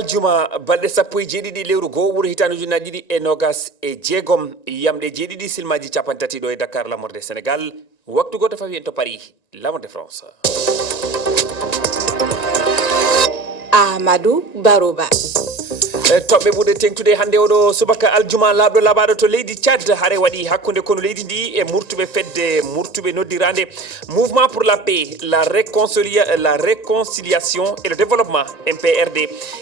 aljuma balɗe sappo e jeeɗiɗi lewru goo ɓuuri hitanuji naƴiɗi e nogas e jeegom yamde jeeɗiɗi silmaji capantati ɗo e Dakar lamorde Sénégal waktu goto fawi en to Paris lamorde France. Amadou Barouba toɓɓe ɓuuɗe tengtude hannde oɗo subaka aljuma laaɓɗo laaɓaɗo to leydi TCHAD haare waɗi hakkude kono leydi ndi e murtuɓe fedde murtuɓe noddirande mouvement pour la paix la réconciliation et le développement MPRD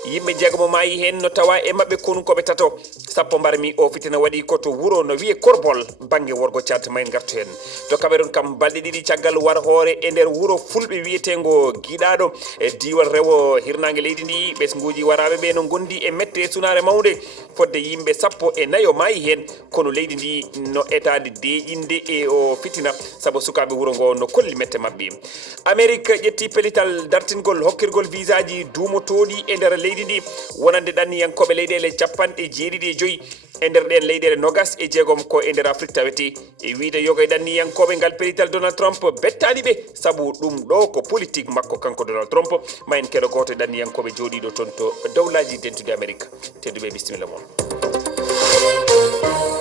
yimɓe jeegomo maayi hen no tawa e mabɓe konunkoɓe tato sappo mbarmi o fitina waɗi koto wuuro no wiye korbol banggue worgo TCHAD mayen gartu hen to Cameroun kam balɗe ɗiɗi caggal war hoore e nder wuuro fulɓe wiyetengo giɗaɗo e diwal rewo hirnangue leydi ndi ɓesguji waraɓe ɓe no gondi e mette sunare mawde fodde yimɓe sappo e nayo maayi hen kono leydi ndi no etade deƴinde e o fitina saabu sukaɓe wuuro ngo no kolli mette mabɓe. Amérique ƴetti pelital dartingol hokkirgol visa ji duumotoɗi e nder leydi ndi wonande ɗanniyankoɓe leyɗele capanɗe jeeɗiɗi e joyyi e nder ɗen leyɗele nogas e jeegom ko e nder Afrique tawete e wiide yoga e ɗanniyankoɓe ngal pelital Donald Trump bettani ɓe saabu ɗum ɗo ko politique makko kanko Donald Trump ma en keɗo goto e ɗanniyankoɓe joɗiɗo toon to dowlaji dentude Amérique tedduɓe bisimilla moon.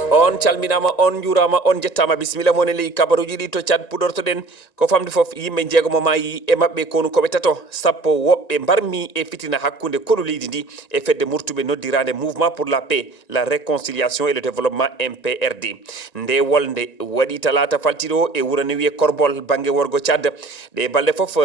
On calminama on jurama on jettama bisimilla moon e ley kabaruji ɗi to TCHAD puɗortoɗen ko famde foof yimɓe jeegomo maayi e mabɓe konu koɓe tato sappo woɓɓe mbarmi e fitina hakkude kono leydi ndi e fedde murtuɓe noddirande mouvement pour la paix la réconciliation et le développement MPRD nde wolde waɗi talata faltiɗo e wuuro ne wiye korbol banggue worgo TCHAD ɗe balɗe foof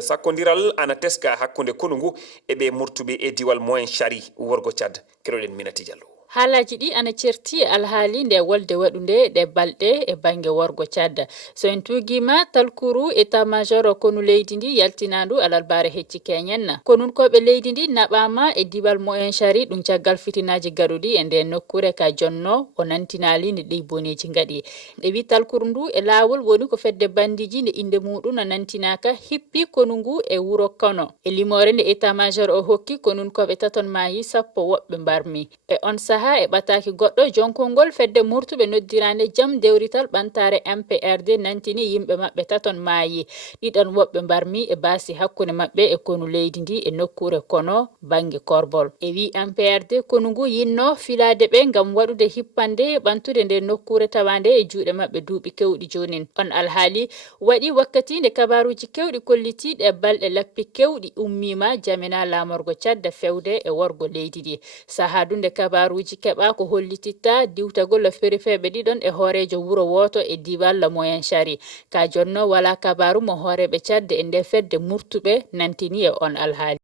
sakkodiral ana teska hakkude konu ngu eɓe murtuɓe e diwal moyen chari worgo TCHAD keɗoɗen Minati Diallo. Haalaji ɗi ana certi e alhaali nde wolde waɗunde ɗe balɗe e banggue worgo TCHAD so en tugima talkuru état major konu leydi ndi yaltinandu alalbare hecci keñen konun koɓe leydi ndi naɓama e diwal moyen chari ɗum caggal fitinaji gaɗuɗi e nde nokkure ka jonno o nantinali nde ɗi boniji gaɗi ɓe wi talkuru ndu e lawol woni ko fedde bandiji nde inde muɗum no nantinaka hippi konu ngu e wuuro kono e limore nde état major o hokki konun koɓe taton maayi sappo woɓɓe mbarmi e on saha e ɓataki goɗɗo jonkongol fedde murtuɓe noddirande jaam dewrital ɓantare MPRD nantini yimɓe mabɓe taton maayi ɗiɗon woɓɓe mbarmi e baasi hakkude mabɓe e konu leydi ndi e nokkure kono banggue korbol e wi MPRD konu ngu yinno filade ɓe gam waɗude hippande ɓantude nde nokkure tawande e juuɗe mabɓe duuɓi kewɗi jonin on alhaali waɗi wakkati nde kabaruji kewɗi kollitiɗe balɗe lappi kewɗi ummima jamina lamorgo TCHAD fewde e worgo leydi ndi sahadu nde kabaruji keɓa ko hollititta diwtagol ferifeɓe ɗiɗon e hoorejo wuuro woto e diwal moyen chari ka jonno wala kabaru mo hooreɓe TCHAD e nde fedde murtuɓe nantini e on alhaali.